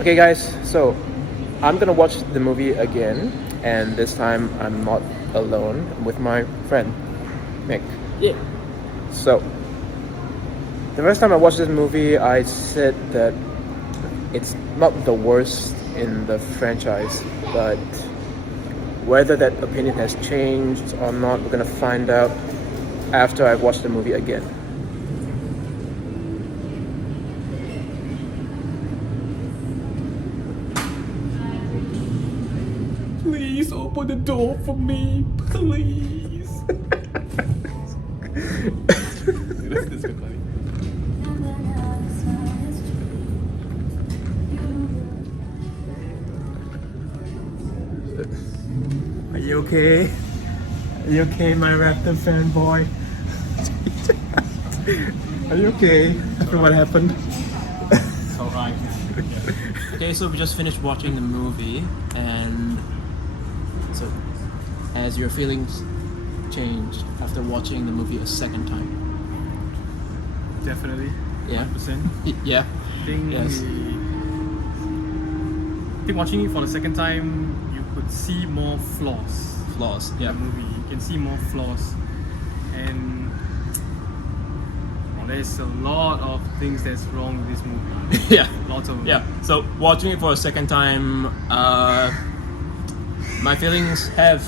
Okay, guys, so I'm gonna watch the movie again, and this time I'm not alone. I'm with my friend, Mick. Yeah. So, the first time I watched this movie, I said that it's not the worst in the franchise, but whether that opinion has changed or not, we're gonna find out after I watch the movie again. Please open the door for me, please. That's good, buddy. Are you okay? Are you okay, my Raptor fanboy? Are you okay after what happened? It's alright. Okay, so we just finished watching the movie, and so has your feelings changed after watching the movie a second time? Definitely. Yeah. 100%. Yeah. I think Yes. I think watching it for the second time, you could see more flaws Flaws. in Yeah. the movie. You can see more flaws, and there's a lot of things that's wrong with this movie. Yeah. Lots of them. Yeah. So watching it for a second time, my feelings have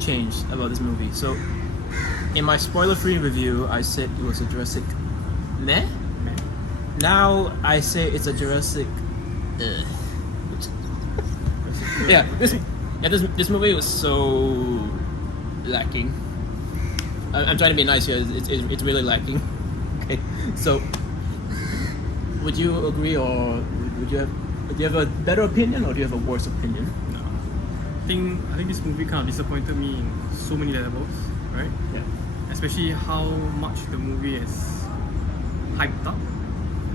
changed about this movie. So in my spoiler-free review, I said it was a Jurassic Meh. Man. Now I say it's a Jurassic. Yeah, this movie was so lacking. I'm trying to be nice here. It's really lacking. Okay, so would you agree, or do you have a better opinion, or do you have a worse opinion? No. I think this movie kind of disappointed me in so many levels, right? Yeah. Especially how much the movie is hyped up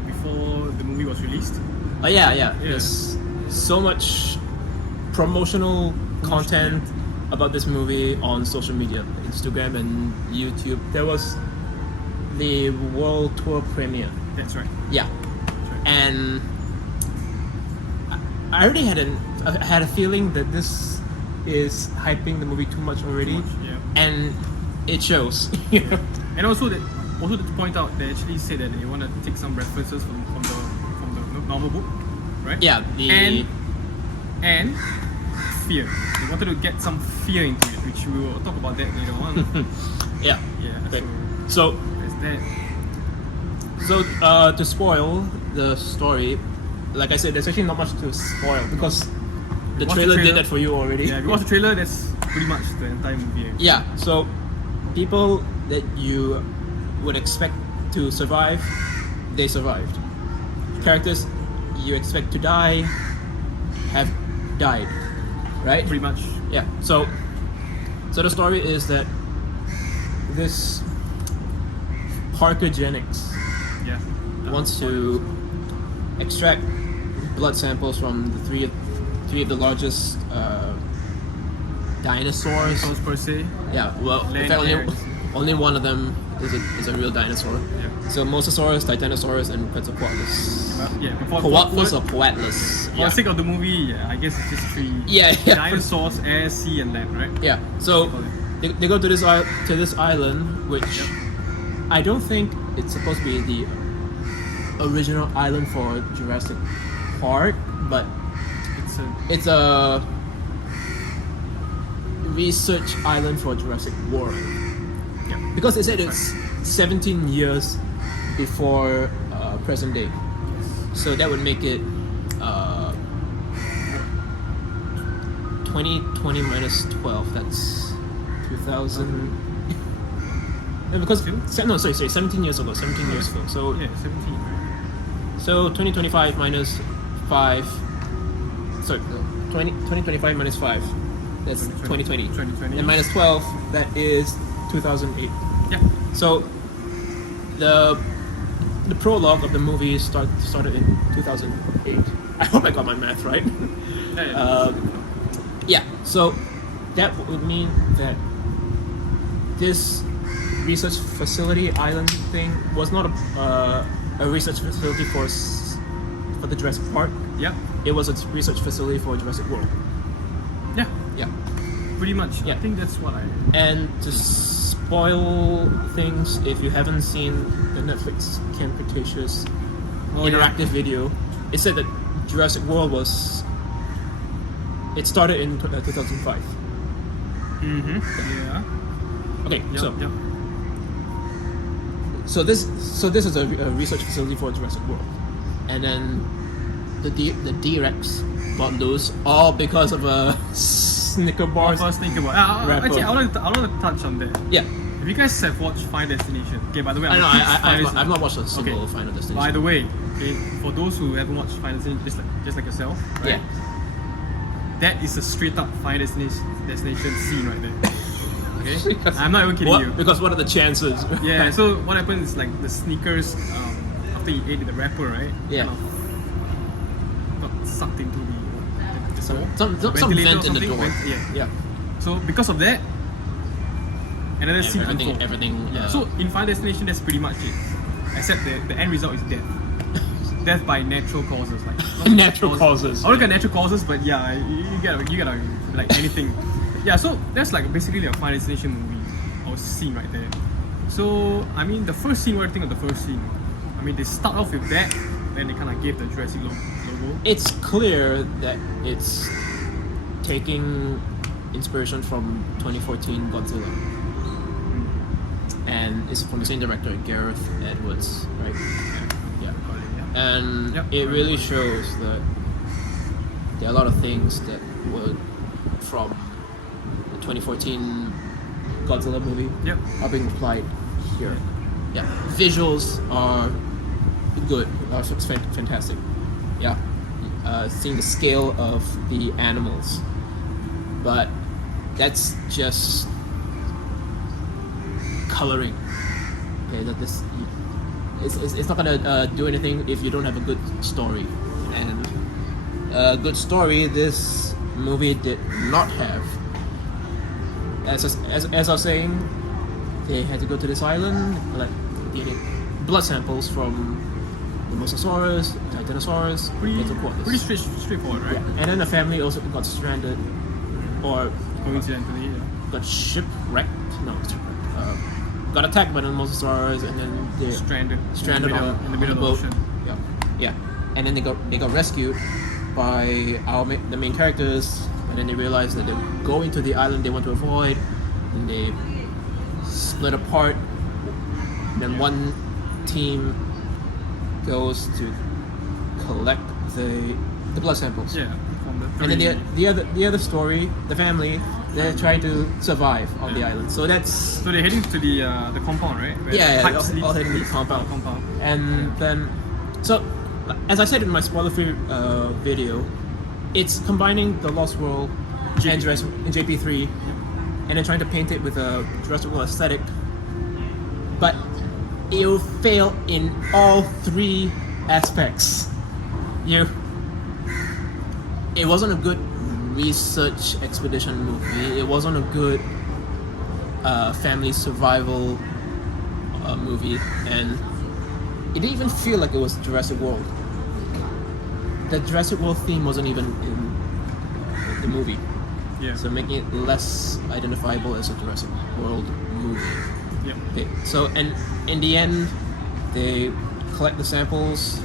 before the movie was released. Oh yeah. There's so much promotional content about this movie on social media, Instagram and YouTube. There was the world tour premiere. That's right. Yeah, That's right. and I already had a feeling that this is hyping the movie too much already, Too much, yeah. and it shows. And also to point out, they actually said that they want to take some references from the novel book, right? Yeah, and fear. They wanted to get some fear into it, which we will talk about that later on. yeah. Yeah. Okay. So So there's that. So to spoil the story, like I said, there's actually not much to spoil because the Watch the trailer did trailer. that for you already. Yeah, if you watch the trailer, that's pretty much the entire movie. Yeah, so people that you would expect to survive, they survived. Characters you expect to die have died, right? Pretty much. Yeah. So the story is that this Parkogenics Yeah. wants to extract blood samples from the three of the largest dinosaurs. Dinosaurs per se. Yeah, well, in Land fact, areas. only one of them is a real dinosaur. Yeah. So Mosasaurus, Titanosaurus, and Quetzalcoatlus. Yeah. But Coatlus or Coatlus? for the sake of the movie, yeah, I guess it's just three Yeah. dinosaurs, air, sea, and land, right? Yeah. So they go to this island, which I don't think it's supposed to be the original island for Jurassic Park, but it's a research island for Jurassic World. Yeah. Because they said it's 17 years before present day. So that would make it 2020 minus 12. That's 2000. Because no, sorry, 17 years ago. 17 years ago. So Yeah, 17. Right? so 2025 minus 5. Sorry, 2025 minus 5. That's 2020. 2020. And minus 12. That is 2008. Yeah. So the prologue of the movie started in 2008. I hope I got my math right. Yeah. Yeah. So that would mean that this research facility island thing was not a research facility for the Jurassic Park. Yep. it was a research facility for Jurassic World. Yeah. Yeah. Pretty much. Yeah. I think that's what I. And to spoil things, if you haven't seen the Netflix Ken Cretaceous interactive video, it said that Jurassic World it started in 2005. Mm-hmm. Yeah. Okay, Yep. so Yep. so this is a research facility for Jurassic World, and then the D-Rex got loose all because of a Snicker bars. First think about. Rapper. Actually, I want to touch on that. Yeah, If you guys have watched Final Destination, okay. By the way, I know. I've not watched a Okay. single Final Destination. By the way, okay, for those who haven't watched Final Destination, just like yourself, right? Yeah. That is a straight up Final Destination scene right there. Okay, I'm not even kidding you. Because what are the chances? Yeah. So what happened is like the sneakers, after he ate the wrapper, right? Yeah. Kind of got sucked into the door. Some Ventilator vent or in the something. door. Yeah. Yeah. So because of that, another scene. unfold. Everything. Yeah. So in Final Destination, that's pretty much it. Except the end result is death. Death by natural causes, like not Natural causes. I look at natural causes, but yeah, you gotta like anything. Yeah, so that's like basically a Final Destination movie or scene right there. So I mean, the first scene. What do you think of the first scene? I mean, they start off with that, then they kind of gave the Jurassic logo. It's clear that it's taking inspiration from 2014 Godzilla, and it's from the same director, Gareth Edwards, right? Yeah. And Yep. it really shows that there are a lot of things that were from the 2014 Godzilla movie Yep. are being applied here. Yeah, visuals are good. It's fantastic. Yeah, seeing the scale of the animals, but that's just coloring. Okay, that this it's not gonna do anything if you don't have a good story, and a good story this movie did not have. As I was saying, they had to go to this island, like getting blood samples from the Mosasaurus, Titanosaurus, Pretty straightforward, right? and then the family also got stranded, or Coincidentally, yeah. got shipwrecked. No, got attacked by the Mosasaurus, and then they Stranded stranded in the middle of the boat. ocean. Yeah, and then they got rescued by the main characters, and then they realized that they were going to the island they want to avoid, and they split apart. Then one team goes to collect the blood samples. Yeah, from the And then three. the other story, the family, they're trying to survive on the island. So that's So they're heading to the compound, right? Where Yeah, the pipes all lead heading to the to compound. compound. and then so as I said in my spoiler-free video, it's combining the Lost World and Jurassic in JP3, and then trying to paint it with a Jurassic World aesthetic, but it'll fail in all three aspects. It wasn't a good research expedition movie. It wasn't a good family survival movie, and it didn't even feel like it was Jurassic World. The Jurassic World theme wasn't even in the movie, Yeah. so making it less identifiable as a Jurassic World movie. Yeah. Okay, so and in the end, they collect the samples.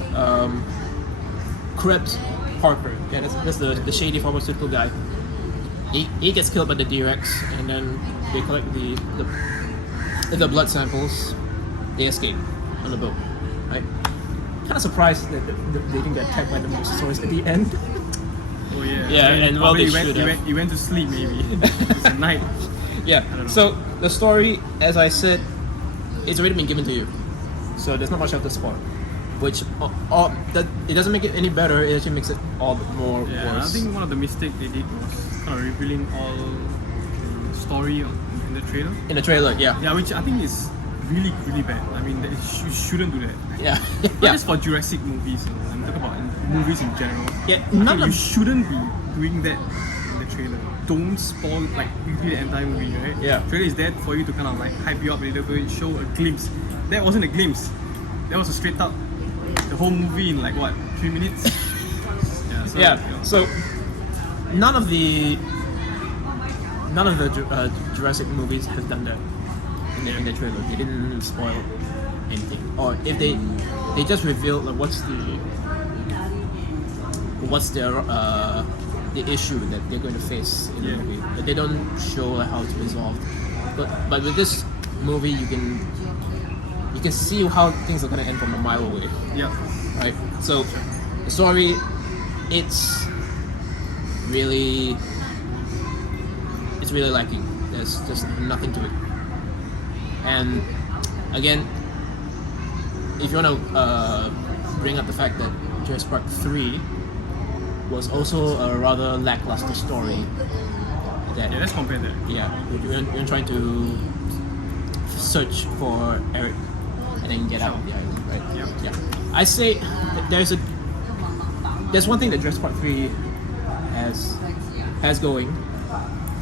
Krebs Parker, yeah, that's the shady pharmaceutical guy. He gets killed by the D-Rex, and then they collect the blood samples. They escape on the boat, right? Kind of surprised that they didn't get attacked by the Mosasaurus at the end. Oh yeah. Yeah, and well, probably they should have. he went to sleep maybe. It's a night. Yeah. don't know. So the story, as I said, it's already been given to you, so there's not much left to spoil. Which that it doesn't make it any better. It actually makes it all the more Yeah, worse. I think one of the mistakes they did was kind of revealing all the story in the trailer. In the trailer, yeah, Yeah, which I think is really, really bad. I mean, you shouldn't do that. yeah, Not yeah. just for Jurassic movies, I'm talking about movies in general. Yeah, I none think of- you shouldn't be doing that in the trailer. Don't spoil like reveal the entire movie, right? Yeah. Trailer is there for you to kind of like hype you up a little bit, show a glimpse. That wasn't a glimpse. That was a straight up the whole movie in like what 3 minutes. So, Yeah. So none of the Jurassic movies have done that in their trailer. They didn't spoil anything, or if they just revealed like what's the issue that they're going to face in the movie. But they don't show like, how it's resolved. But with this movie, you can see how things are going to end from a mile away. Yeah. Right. So the story, it's really lacking. There's just nothing to it. And again, if you want to bring up the fact that Jurassic Park 3 was also a rather lackluster story. Yeah, let's compare that. Yeah, you're trying to search for Eric and then get out of the island, right? Yeah. I say that there's one thing that Jurassic Park 3 has going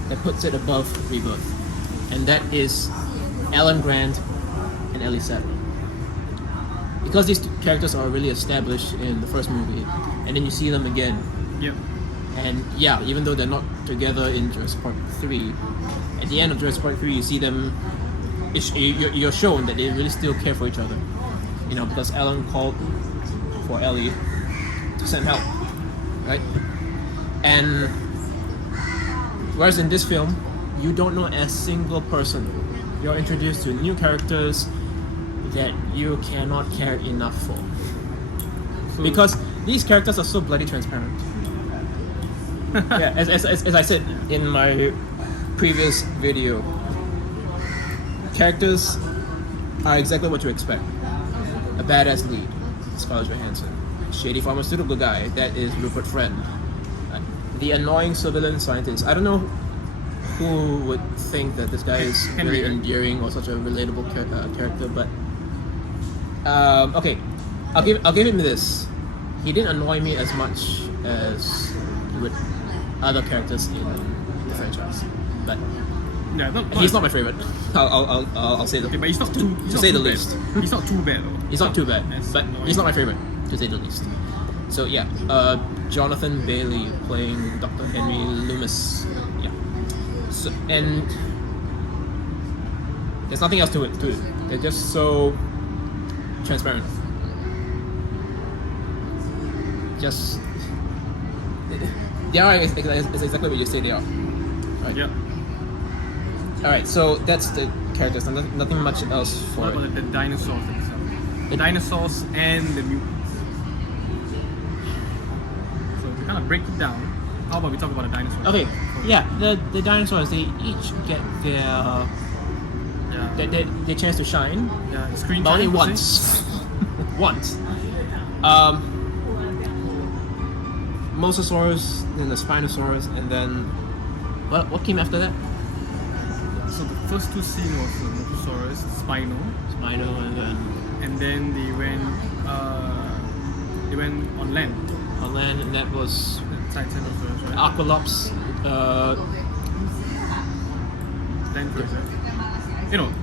that puts it above Rebirth, and that is Alan Grant and Ellie Sattler. Because these two characters are really established in the first movie, and then you see them again. Yep. And yeah, even though they're not together in Jurassic Park 3, at the end of Jurassic Park 3, you see them. You're shown that they really still care for each other. You know, because Alan called for Ellie to send help, right? And whereas in this film, you don't know a single person. You're introduced to new characters that you cannot care enough for. Because these characters are so bloody transparent. Yeah, as I said in my previous video, characters are exactly what you expect. A badass lead, Scarlett Johansson. Shady pharmaceutical guy, that is Rupert Friend. The annoying surveillance scientist. I don't know who would think that this guy is really endearing or such a relatable character, but okay, I'll give him this. He didn't annoy me as much as he would other characters in the franchise, but he's not my favorite. I'll say that. Okay, but he's not too. To say the least, he's not too bad though. he's not too bad, but he's not my favorite to say the least. So yeah, Jonathan Bailey playing Dr. Henry Loomis. Yeah. So, and there's nothing else to it. They're just so transparent. Just they are exactly what you say they are. Right? Yeah. All right. So that's the characters. Nothing much else for What about the dinosaurs themselves? The dinosaurs and the mutants. So to kind of break it down, how about we talk about the dinosaurs? Okay. Yeah. The dinosaurs, they each get their their chance to shine. Yeah, screen But only time, once. Once. Mosasaurus, then the Spinosaurus, and then what came after that? So the first two scenes was the Mosasaurus, Spino, And then and then they went on land. on land, and that was The Titanosaurus, right? Aqualops. Land first, right?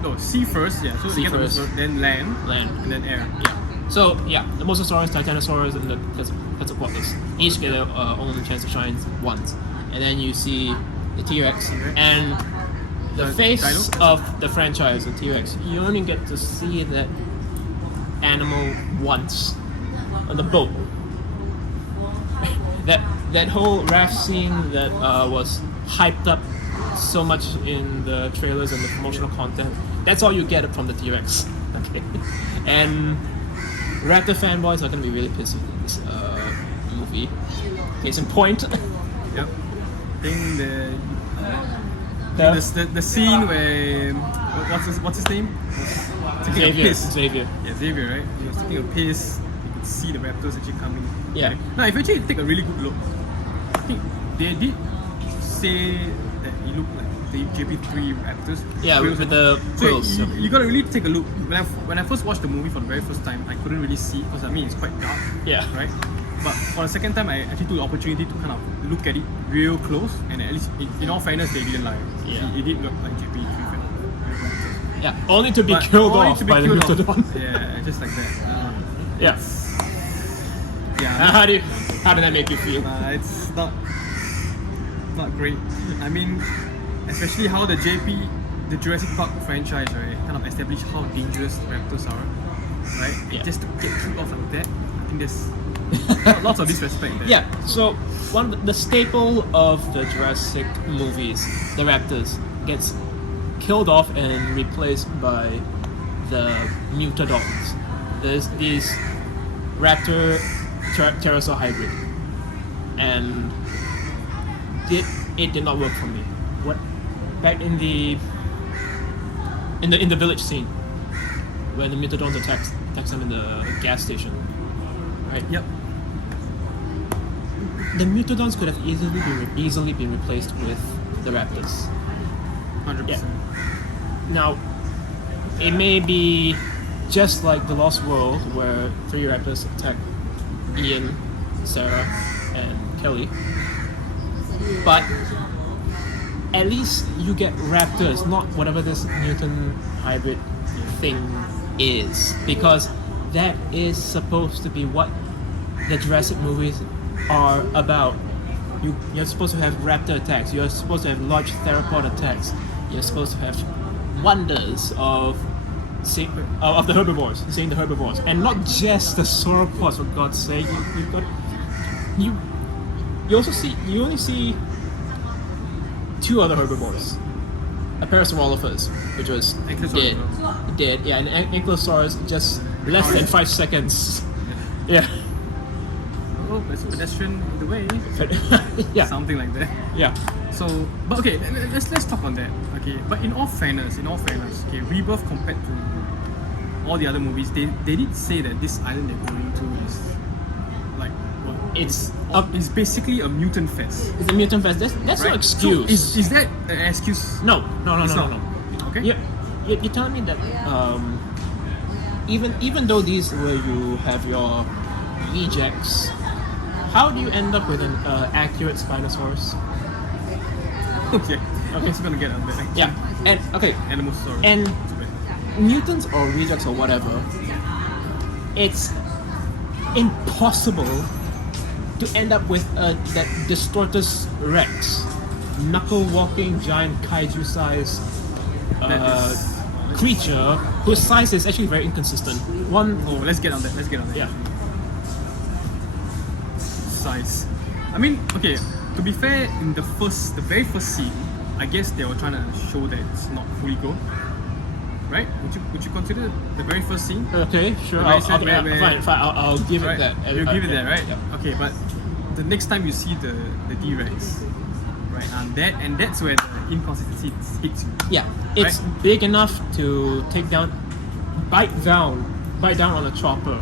No, sea first, yeah. So Sea they get the first. Mosasaurus, then land, Land. and then air. Yeah. So yeah, the Mosasaurus, Titanosaurus, and the Quetzalcoatlus each get their own chance to shine once, and then you see the T-Rex and the face dino? of the franchise, the T-Rex. You only get to see that animal once on the boat. That whole raft scene that was hyped up so much in the trailers and the promotional content. That's all you get from the T-Rex. Okay, and Raptor fanboys are gonna be really pissed with this movie. Case in point. Yep. I think the scene where what's his name? Was taking a piss. Xavier. Yeah, Xavier, right? He was taking a piss. You could see the raptors actually coming. Yeah. Okay. Now, if you actually take a really good look, I think they did say that he looked like the JP3 raptors. Yeah, with the So quills. you gotta really take a look. When I first watched the movie for the very first time, I couldn't really see because I mean it's quite dark. Yeah. Right. But for the second time, I actually took the opportunity to kind of look at it real close, and at least, in all fairness, they didn't lie. Yeah. It did look like JP3 raptors. Yeah, only to be But killed only off to be by the killed off. Megalodon. Yeah, just like that. Yeah. Yeah. How did that make you feel? It's not great. I mean, especially how the Jurassic Park franchise, right, kind of established how dangerous raptors are, right? Yeah. Just to get killed off like that, I think there's lots of disrespect there. Yeah, so the staple of the Jurassic movies, the raptors, gets killed off and replaced by the mutodons. There's these raptor pterosaur hybrid, and it did not work for me. What back in the village scene when the mutodons attacks them in the gas station, right? Yep. The mutodons could have easily been replaced with the raptors. 100%. Yeah. Now, it may be just like the Lost World, where 3 raptors attack Ian, Sarah, and Kelly, but at least you get raptors, not whatever this mutant hybrid thing is, because that is supposed to be what the Jurassic movies are about. You're supposed to have raptor attacks, you're supposed to have large theropod attacks, you're supposed to have wonders of the herbivores, seeing the herbivores, and not just the sauropods, for God's sake. You only see 2 other herbivores. A Parasaurolophus, which was dead, yeah, and Ankylosaurus just less than 5 seconds. Yeah. Oh, there's a pedestrian in the way. Yeah. Something like that. Yeah. So, but okay, let's talk on that. Okay, but in all fairness, okay, Rebirth compared to all the other movies, they did say that this island they're going to is like what? It's basically a mutant fest. It's a mutant fest. That's Right? no excuse. So is that an excuse? No. It's not. Okay. You're telling me that even though these where you have your rejects, how do you end up with an accurate Spinosaurus? Okay. Okay, so gonna get on that. Yeah, and okay, Animal story. and mutants or rejects or whatever, it's impossible to end up with that Distortus Rex, knuckle-walking giant kaiju-sized creature whose size is actually very inconsistent. Let's get on that. Yeah. Size. I mean, okay. To be fair, in the very first scene, I guess they were trying to show that it's not fully grown, right? Would you consider the very first scene? Okay, sure. Fine. I'll give it that. You'll give it that, right? Yeah. Okay, but the next time you see the D-Rex, right, and that's where the inconsistency hits you. Yeah, it's big enough to bite down on a chopper,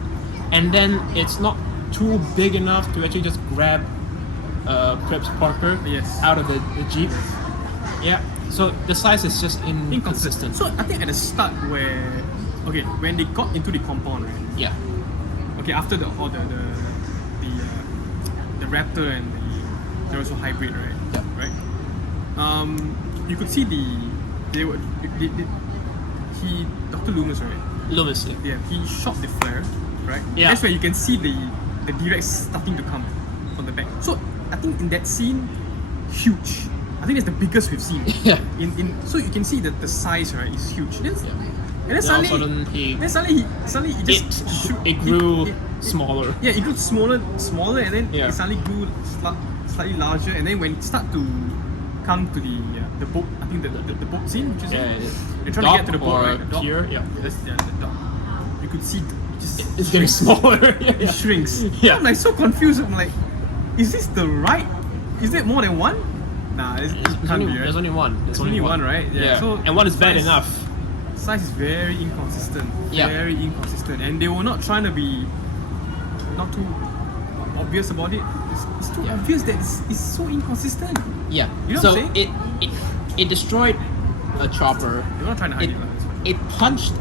and then it's not too big enough to actually just grab Krebs Parker out of the Jeep. Yeah, so the size is just inconsistent. So I think at the start when they got into the compound, right? Yeah. Okay, after the raptor and the Pterosaur hybrid, right? Yeah. Right. You could see Dr. Loomis, right? Loomis. Yeah, he shot the flare, right? Yeah. That's where you can see the D-Rex starting to come from the back. So I think in that scene, huge. I think that's the biggest we've seen. Yeah. So you can see that the size, right, is huge. And then Suddenly it grew smaller. Yeah, it grew smaller, and then it suddenly grew slightly larger. And then when it started to come to the boat, I think the boat scene, which is they're trying to get to the boat, right? The dock. Pier, yeah. Yes, the dock. You could see It's getting smaller. It shrinks. Yeah. I'm like so confused. I'm like, is this the right? Is there more than one? Nah, it can't be, right? There's only one. There's only one, right? Yeah. So and one is bad size- enough. Size is very inconsistent. Yeah. Very inconsistent. And they were not trying to be not too obvious about it. It's too obvious that it's so inconsistent. Yeah. You know so what I'm saying? it destroyed a chopper. They're not trying to hide it. It punched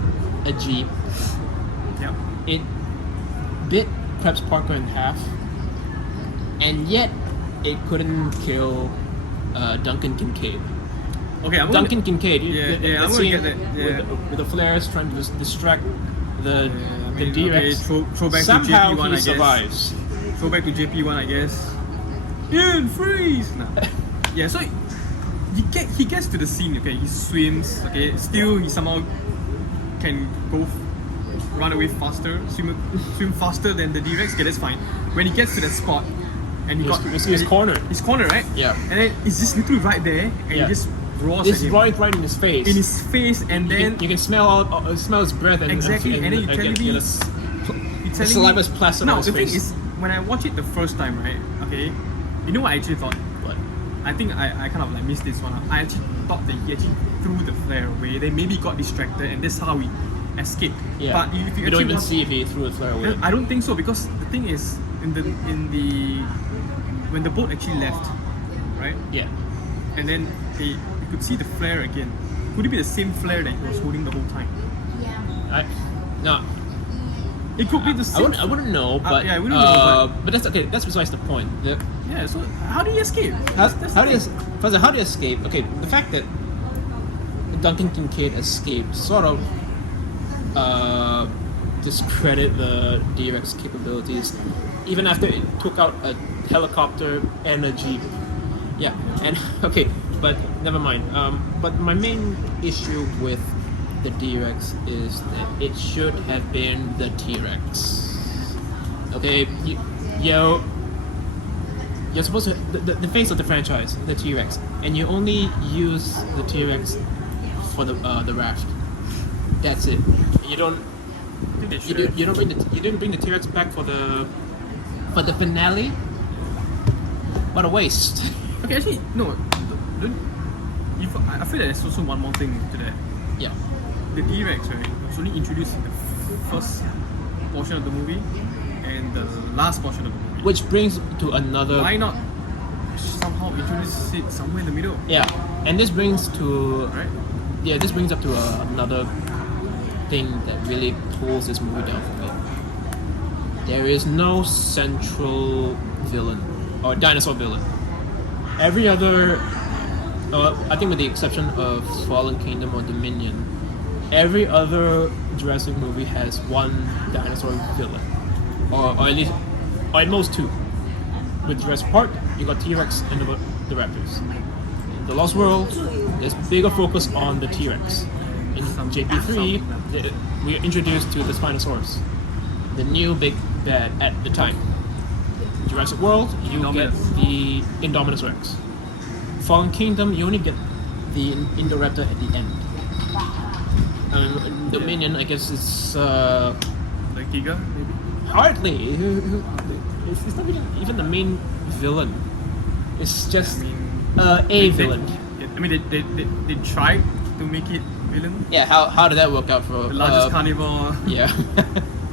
a Jeep. Yeah. It bit Krebs Parker in half, and yet it couldn't kill Duncan Kincaid. Okay, Duncan Kincaid. I'm gonna get that. Yeah. With the flares trying to just distract the I mean, D-Rex. throw back to Somehow JP1, I he guess. survives. Go back to JP1, I guess. Ian, freeze! Nah. Yeah, so he gets to the scene, okay, he swims, okay, still he somehow can run away faster, swim faster than the T-Rex, okay, that's fine. When he gets to that spot, and You see his corner. His corner, right? Yeah. And then it's just literally right there, and Yeah. he just roars It's at him. right in his face. In his face, and then you can smell his breath and exactly, and then you telling me, the saliva is plastered on no, his the thing face. is, when I watched it the first time, right? Okay, you know what I actually thought? What? I think I kind of like missed this one. I actually thought that he actually threw the flare away. Then maybe got distracted, and that's how he escaped. Yeah. But if you You don't actually even watch- see if he threw a flare away. I don't think so, because the thing is, when the boat actually left, right? Yeah. And then you could see the flare again. Could it be the same flare that he was holding the whole time? No. It could be the same. I wouldn't know, but yeah, we don't know, but that's okay. That's besides the point. Yeah. So how did he escape? How That's do you first how do you escape? Okay, the fact that Duncan Kincaid escaped sort of discredit the D-Rex capabilities, even after it took out a helicopter and a jeep. Yeah, and okay, but never mind. But my main issue with the D-Rex is that it should have been the T-Rex. Okay, you're supposed to the face of the franchise, the T-Rex, and you only use the T-Rex for the raft. That's it. You don't bring the T-Rex back for the finale. What a waste. Okay, actually, no. I feel that there's also one more thing to that. Yeah. The T-Rex, right, was only introduced in the first portion of the movie and the last portion of the movie. Which brings to another. Why not somehow introduce it somewhere in the middle? Yeah, and this brings to. Right? Yeah, this brings up to another thing that really pulls this movie down for me. There is no central villain or dinosaur villain. Every other, I think with the exception of Fallen Kingdom or Dominion, every other Jurassic movie has one dinosaur villain, or at most two. With Jurassic Park, you got T-Rex and the Raptors. In The Lost World, there's bigger focus on the T-Rex. In JP3, we are introduced to the Spinosaurus, the new big bad at the time. Jurassic World, you get the Indominus Rex. Fallen Kingdom, you only get the Indoraptor at the end. Dominion, I guess it's Like Giga, maybe? hardly. It's not even the main villain. It's just a villain. They tried to make it villain. Yeah, how did that work out for The largest carnivore. Yeah,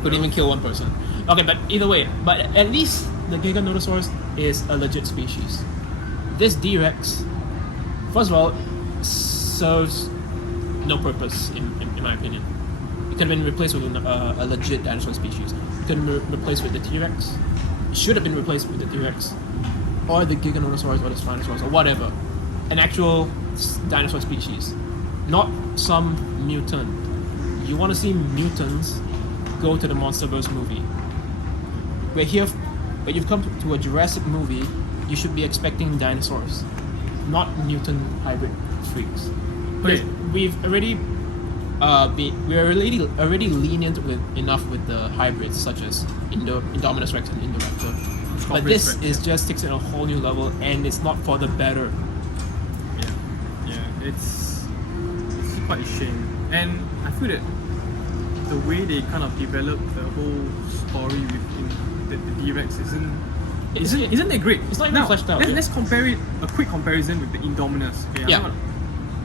couldn't even kill one person. Okay, but either way, but at least the Giganotosaurus is a legit species. This D-Rex, first of all, serves no purpose in my opinion. It could have been replaced with a legit dinosaur species. It could have been replaced with the T-Rex. It should have been replaced with the T-Rex, or the Giganotosaurus, or the Spinosaurus, or whatever. An actual dinosaur species, not some mutant. You want to see mutants? Go to the MonsterVerse movie. We're here, but you've come to a Jurassic movie. You should be expecting dinosaurs, not mutant hybrid freaks. Okay. We've already we're already lenient enough with the hybrids such as Indominus Rex and Indoraptor. But this is just takes it a whole new level, and it's not for the better. Yeah, it's quite a shame. And I feel that the way they kind of developed the whole story within the T-Rex isn't that great? It's not even fleshed out. Let's compare it. A quick comparison with the Indominus. Okay, Yeah.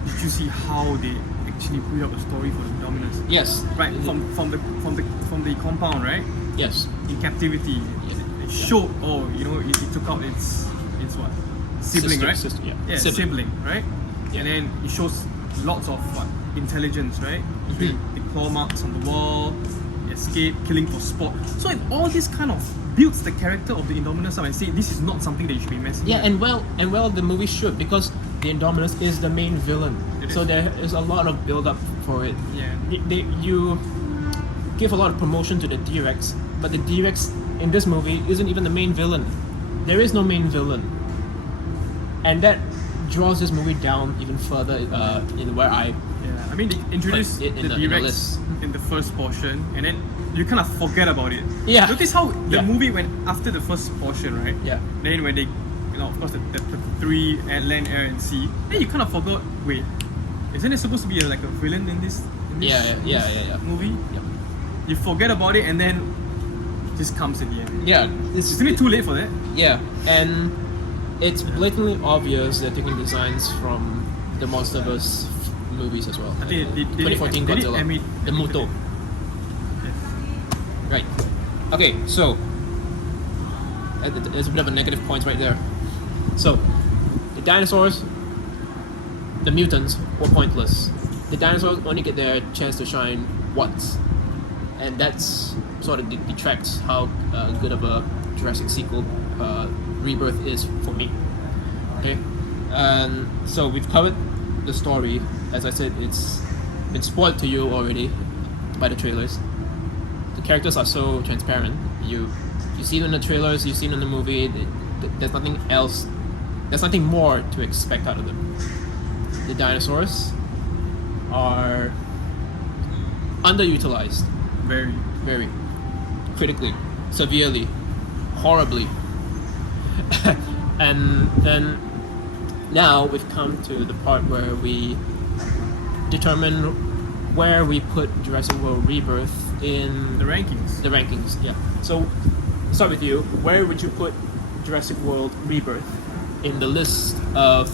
Did you see how they actually put up a story for the Indominus? Yes. Right, from the compound, right? Yes. In captivity, it showed. Oh, it took out its what? Sibling, Sister- right? sister, yeah. Yeah, Sibling. sibling, right? Yeah. And then it shows lots of intelligence, right? The claw marks on the wall, escape, killing for sport. So all this kind of builds the character of the Indominus up and say this is not something that you should be messing Yeah, with. and well, the movie should, because the Indominus is the main villain. It So is. there is a lot of build up for it. Yeah. You give a lot of promotion to the T-Rex, but the T-Rex in this movie isn't even the main villain. There is no main villain, and that draws this movie down even further. In where I Yeah, I mean, they introduced But in the the T-Rex list. in the first portion, and then you kind of forget about it. Yeah. Notice how the Yeah. movie went after the first portion, right? Yeah. Then when they, of course, the three land, air, and sea. Then you kind of forgot. Wait, isn't it supposed to be like a villain in this? Yeah. Movie. Yep. You forget about it, and then it just comes in the end. Yeah, it's Isn't it too late for that? Yeah, and it's blatantly obvious they're taking designs from the MonsterVerse movies as well. I think they 2014 did Godzilla, animate- the Muto. Yes. Right. Okay, so there's a bit of a negative point right there. So the dinosaurs, the mutants were pointless. The dinosaurs only get their chance to shine once, and that's sort of detracts how good of a Jurassic sequel Rebirth is for me. Okay, and so we've covered the story. As I said, it's been spoiled to you already by the trailers. The characters are so transparent. You see them in the trailers, you see them in the movie. There's nothing else. There's nothing more to expect out of them. The dinosaurs are underutilized, very critically, severely, horribly. And then now we've come to the part where we determine where we put Jurassic World Rebirth in The rankings. the rankings. Yeah. So start with you. Where would you put Jurassic World Rebirth in the list of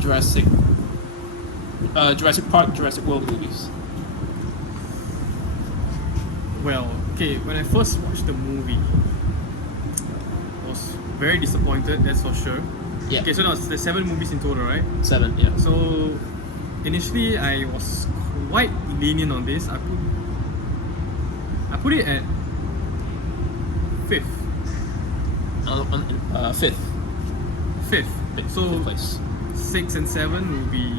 Jurassic Park, Jurassic World movies? Well, okay, when I first watched the movie, I was very disappointed, that's for sure. Yeah. Okay, so now there's 7 movies in total, right? 7. Yeah. So initially I was quite lenient on this. I put it at 5th. Fifth. 5th. So Fifth place. 6 and 7 will be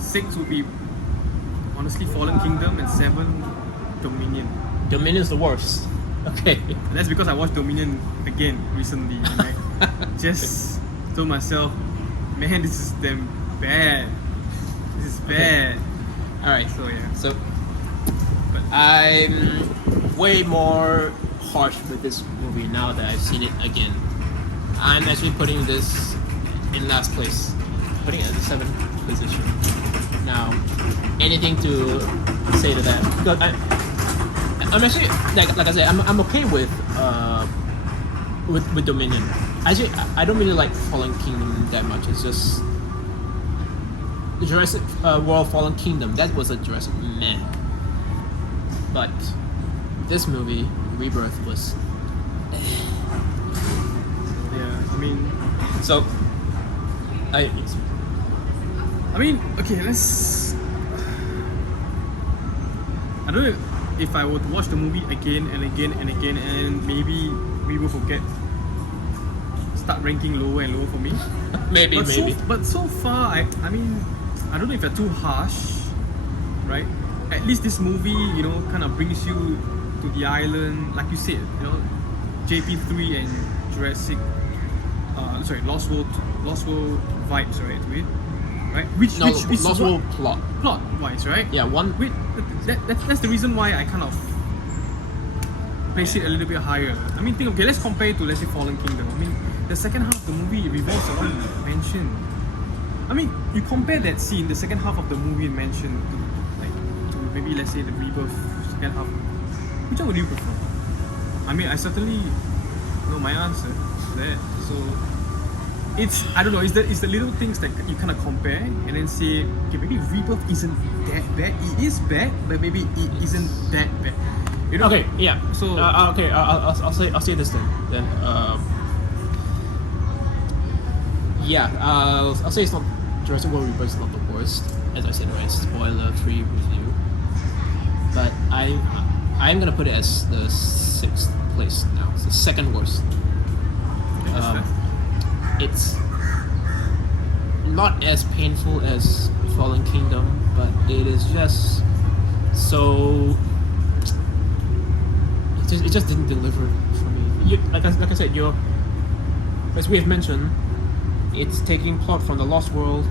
6 would be honestly Fallen Kingdom, and 7 Dominion. Dominion's the worst. Okay. And that's because I watched Dominion again recently, and I just told myself, man, this is damn bad. This is bad. All right. So yeah. So, but I'm way more harsh with this movie now that I've seen it again. I'm actually putting this in last place, putting it at the 7th position. Now, anything to say to that? Because I'm actually like I said, I'm okay with Dominion. Actually, I don't really like Fallen Kingdom that much. It's just the Jurassic World Fallen Kingdom. That was a Jurassic Meh. But this movie, Rebirth, was Yeah, I mean, so. okay, let's. I don't know if I would watch the movie again and again and again, and maybe we will start ranking lower and lower for me. Maybe. But so far, I mean, I don't know if you're too harsh, right? At least this movie, kind of brings you to the island, like you said, JP3 and Jurassic, Lost World vibes, right? To it, right? Lost World plot. Plot wise, right? Yeah, one. That's the reason why I kind of place it a little bit higher. I mean, let's compare it to, let's say, Fallen Kingdom. I mean, the second half of the movie revolves around mansion. I mean, you compare that scene, the second half of the movie in mansion, to maybe, let's say, the Rebirth second half. Which one would you prefer? I mean, I certainly know my answer to that. So I don't know, it's the little things that you kind of compare and then say, okay, maybe Rebirth isn't that bad. It is bad, but maybe it isn't that bad. Okay, yeah. So okay, I'll say this thing then. I'll say it's not Jurassic World Rebirth is not the worst, as I said, right? Spoiler-free review. But I'm gonna put it as the 6th place now. It's the second worst. It's not as painful as Fallen Kingdom, but it is just so. it just didn't deliver for me. Like I said, as we have mentioned, it's taking plot from the Lost World,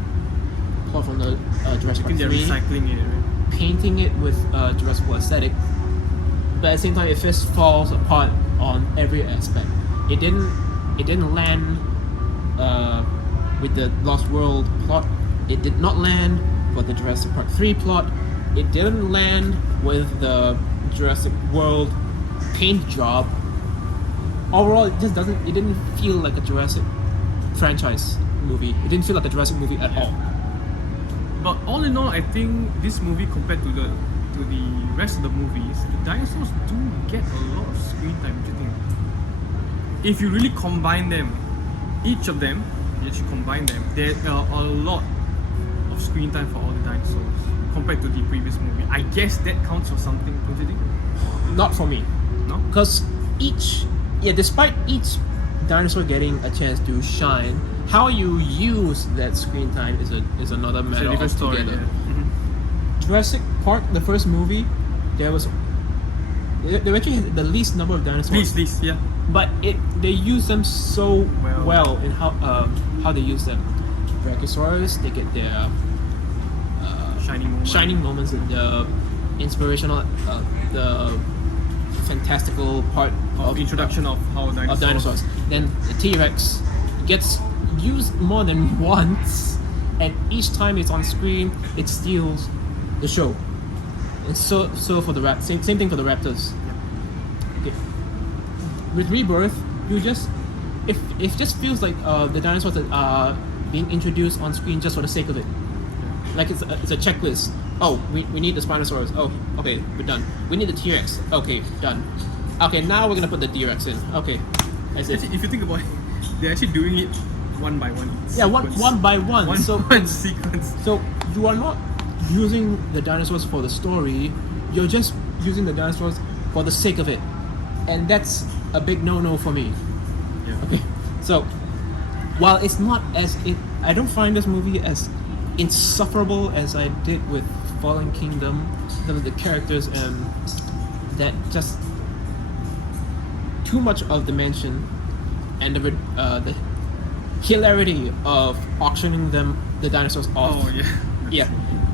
plot from the Jurassic I think Park they're 3, recycling it, right? painting it with Jurassic World aesthetic, but at the same time, it just falls apart on every aspect. It didn't land with the Lost World plot. It did not land with the Jurassic Park 3 plot. It didn't land with the Jurassic World paint job. Overall, it didn't feel like a Jurassic franchise movie. It didn't feel like a Jurassic movie at all. But all in all, I think this movie compared to the rest of the movies, the dinosaurs do get a lot of screen time. What do you think? If you really combine them, each of them, there are a lot of screen time for all the dinosaurs compared to the previous movie. I guess that counts for something, don't you think? Not for me. No? Because despite each dinosaur getting a chance to shine, how you use that screen time is another It's a matter different story. altogether. Yeah. Mhm. Jurassic Park, the first movie, they actually had the least number of dinosaurs. Least, yeah. But they use them so Well. well in how they use them. Brachiosaurus, they get their Shining moment. moments, and the inspirational, the fantastical part Of introduction of how dinosaurs. of dinosaurs. Then the T-Rex gets used more than once, and each time it's on screen, it steals the show. And so for the same thing for the raptors. Okay. With Rebirth, it just feels like the dinosaurs that are being introduced on screen just for the sake of it. Like it's a checklist. Oh, we need the Spinosaurus. Oh, okay, we're done. We need the T-Rex. Okay, done. Okay, now we're gonna put the T-Rex in. Okay, that's it. Actually, if you think about it, they're actually doing it one by one. Yeah, sequence. one by one. One So one sequence. So you are not using the dinosaurs for the story. You're just using the dinosaurs for the sake of it, and that's a big no-no for me. Yeah. Okay, so while it's not I don't find this movie as insufferable as I did with Fallen Kingdom. Some of the characters that just too much of dimension, and the hilarity of auctioning the dinosaurs off. Oh yeah. Yeah,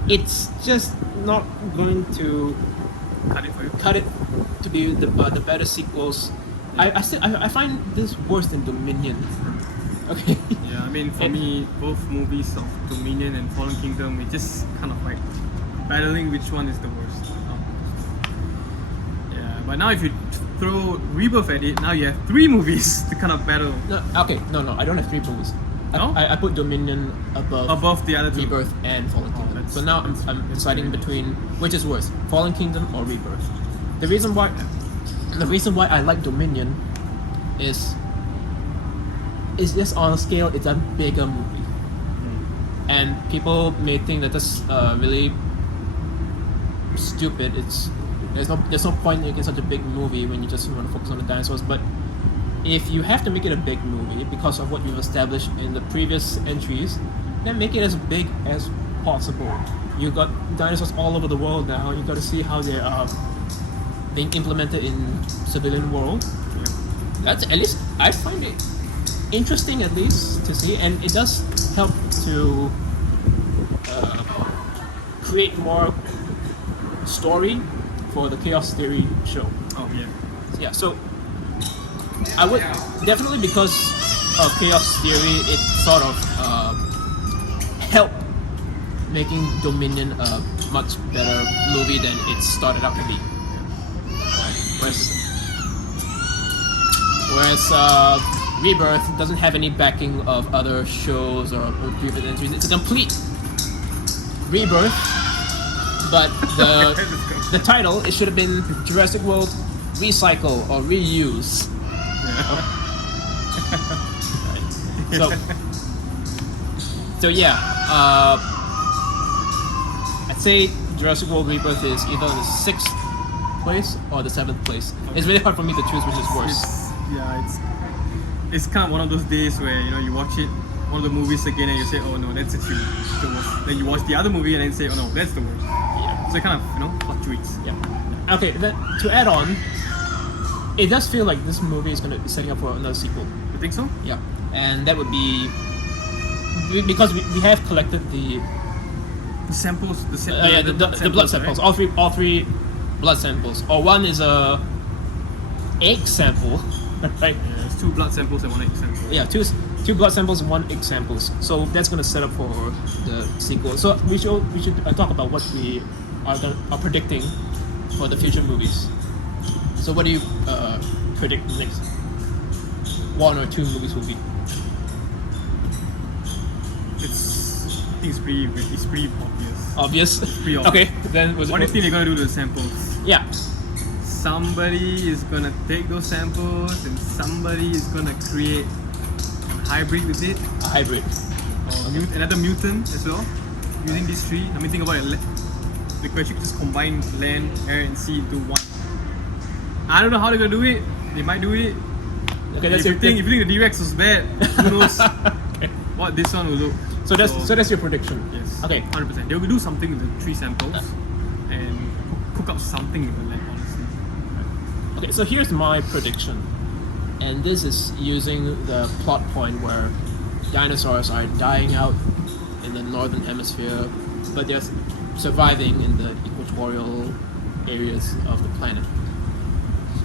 it's just not going to Cut it for you. cut it to be the better sequels. I find this worse than Dominion. Okay. Yeah, I mean, for me, both movies of Dominion and Fallen Kingdom, it's just kind of like battling which one is the worst. Yeah, but now if you throw Rebirth at it, now you have 3 movies to kind of battle No, I don't have 3 movies. No? I put Dominion above the other 2. Rebirth and Fallen Kingdom. that's- So now I'm deciding between which is worse, Fallen Kingdom or Rebirth. The reason why I like Dominion is just on a scale, it's a bigger movie, and people may think that that's really stupid. There's no point in making such a big movie when you just want to focus on the dinosaurs. But if you have to make it a big movie because of what you've established in the previous entries, then make it as big as possible. You got dinosaurs all over the world now. You got to see how they are being implemented in civilian world. That's, at least I find it interesting, at least, to see, and it does help to create more story for the Chaos Theory show. Oh yeah. Yeah, so I would definitely, because of Chaos Theory, it sort of helped making Dominion a much better movie than it started out to be. Whereas Rebirth doesn't have any backing of other shows or previous entries. It's a complete rebirth, but the title, it should have been Jurassic World Recycle or Reuse. So yeah, I'd say Jurassic World Rebirth is either in the 6th place or the 7th place. It's really hard for me to choose which is worse. It's kind of one of those days where you watch it, one of the movies again, and you say, oh no, that's actually the worst. Then you watch the other movie and then say, oh no, that's the worst. Yeah. So it kind of fluctuates. Yeah. Okay, then to add on, it does feel like this movie is going to be setting up for another sequel. You think so? Yeah, and that would be because we have collected the The samples, the blood samples, right? all three blood samples. Or one is a egg sample, right? Yeah, there's 2 blood samples and 1 egg sample. Yeah, two blood samples and 1 egg samples. So that's going to set up for the sequel. So we should talk about what we are predicting for the future movies. So what do you predict the next 1 or 2 movies will be? I think it's pretty obvious. Obvious. Pretty obvious. Okay, then What do you think they're gonna do to the samples? Yeah. Somebody is gonna take those samples and somebody is gonna create a hybrid with it, A hybrid. or another mutant as well, using these 3. I mean, think about it. The question just combine land, air, and sea into one. I don't know how they're gonna do it. They might do it. Okay, If you think the D-Rex was bad, who knows what this one will look. So that's your prediction. Yes. Okay. 100%. They will do something with the 3 samples and cook up something with the land, honestly. Okay, so here's my prediction. And this is using the plot point where dinosaurs are dying out in the northern hemisphere, but they're surviving in the equatorial areas of the planet.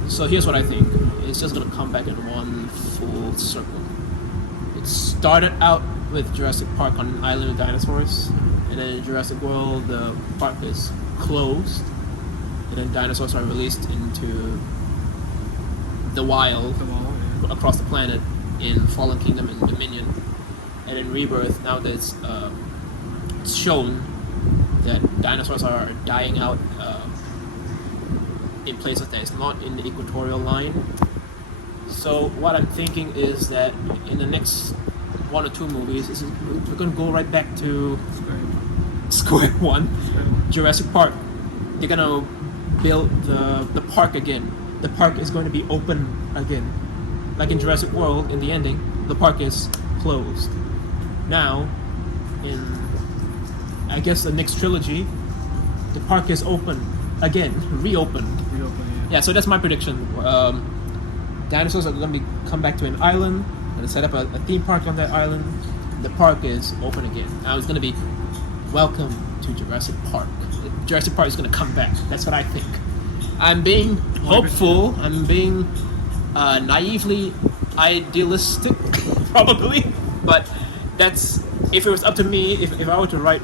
So here's what I think. It's just gonna come back in one full circle. It started out with Jurassic Park on an island of dinosaurs, and then in Jurassic World, the park is closed, and then dinosaurs are released into the wild across the planet in Fallen Kingdom and Dominion. And in Rebirth, now that it's shown that dinosaurs are dying out in places that is not in the equatorial line. So what I'm thinking is that in the next 1 or 2 movies, we're gonna go right back to square one. Jurassic Park. They're gonna build the park again. The park is going to be open again. Like in Jurassic World, in the ending, the park is closed. Now, in I guess the next trilogy, the park is open again, reopened. Yeah, so that's my prediction. Dinosaurs are going to come back to an island, going to set up a theme park on that island. The park is open again. Now it's going to be welcome to Jurassic Park. Jurassic Park is going to come back. That's what I think. I'm being hopeful. I'm being naively idealistic, probably. But that's if it was up to me. If I were to write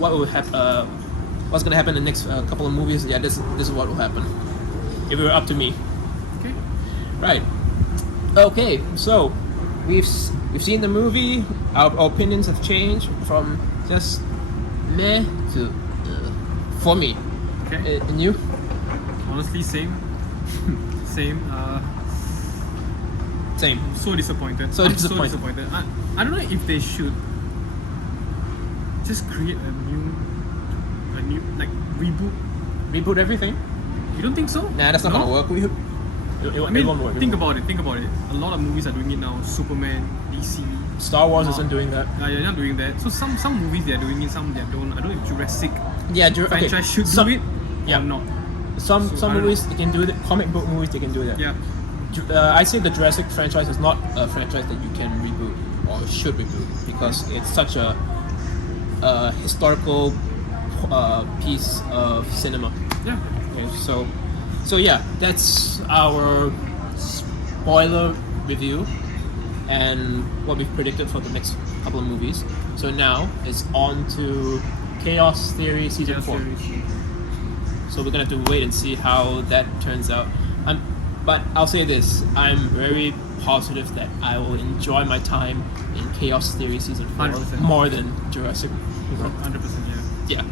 what would happen, what's going to happen in the next couple of movies. Yeah, this is what will happen. If it were up to me. Okay. Right. Okay. So we've seen the movie. Our opinions have changed from just meh to for me. Okay. And you? Honestly, same. Same. Same. So disappointed. So I'm disappointed. So disappointed. I don't know if they should just create a new like reboot. Reboot everything? You don't think so? Nah, that's not No? gonna work. I mean, think about it. A lot of movies are doing it now. Superman, DC. Star Wars isn't doing that. They're not doing that. So some movies they're doing it, some they don't. I don't know if Jurassic Yeah, franchise should do it yeah. or not. Some So, I don't movies they can do it. Comic book movies they can do that. Yeah. I say the Jurassic franchise is not a franchise that you can reboot or should reboot because it's such a historical piece of cinema. Yeah. Okay, so yeah, that's our spoiler review and what we've predicted for the next couple of movies. So now it's on to Chaos Theory Season 4. So we're gonna have to wait and see how that turns out. But I'll say this, I'm very positive that I will enjoy my time in Chaos Theory Season 4 100%. more than Jurassic World. 100%. Yeah. Yeah.